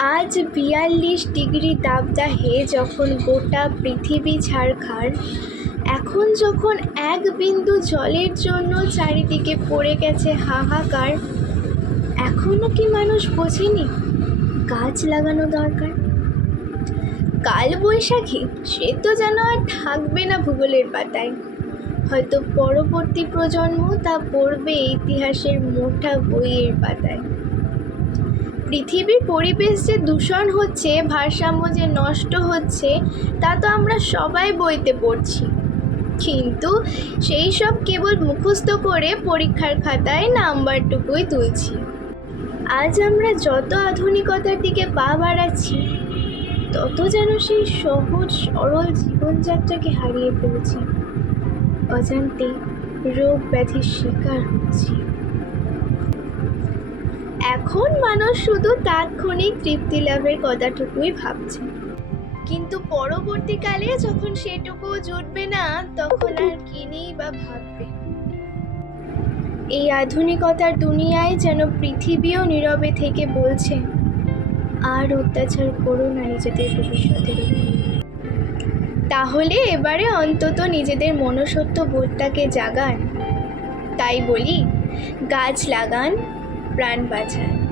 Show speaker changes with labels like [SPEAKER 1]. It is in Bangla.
[SPEAKER 1] আজ বিয়াল্লিশ ডিগ্রি দাবদাহে যখন গোটা পৃথিবী ছাড়খাড় এখন যখন এক বিন্দু জলের জন্য চারিদিকে পড়ে গেছে হাহাকার এখনও কি মানুষ বোঝেনি গাছ লাগানো দরকার? কাল বৈশাখী, সে তো যেন আর থাকবে না ভূগোলের পাতায়। হয়তো পরবর্তী প্রজন্ম তা পড়বে ইতিহাসের মোটা বইয়ের পাতায়। পৃথিবীর পরিবেশ যে দূষণ হচ্ছে, ভারসাম্য যে নষ্ট হচ্ছে, তা তো আমরা সবাই বইতে পড়ছি। কিন্তু সেই সব কেবল মুখস্থ করে পরীক্ষার খাতায় নাম্বারটুকুই তুলছি। আজ আমরা যত আধুনিকতার দিকে পা বাড়াচ্ছি, তত যেন সেই সহজ, সরল জীবনযাত্রাকে হারিয়ে ফেলছি। অজান্তে রোগ ব্যাধির শিকার হচ্ছি। এখন মানুষ শুধু তাৎক্ষণিক তৃপ্তি লাভের কথাটুকুই ভাবছে। কিন্তু পরবর্তীকালে যখন সেটুকু জুটবে না, তখন আর কিনেই বা ভাববে? এই আধুনিকতার দুনিয়ায় যেন পৃথিবীও নীরবে থেকে বলছে, আর অত্যাচার করো না নিজেদের ভবিষ্যতের তাহলে এবারে অন্তত নিজেদের মনসত্ব বোধটাকে জাগান। তাই বলি, গাছ লাগান प्राण बाजा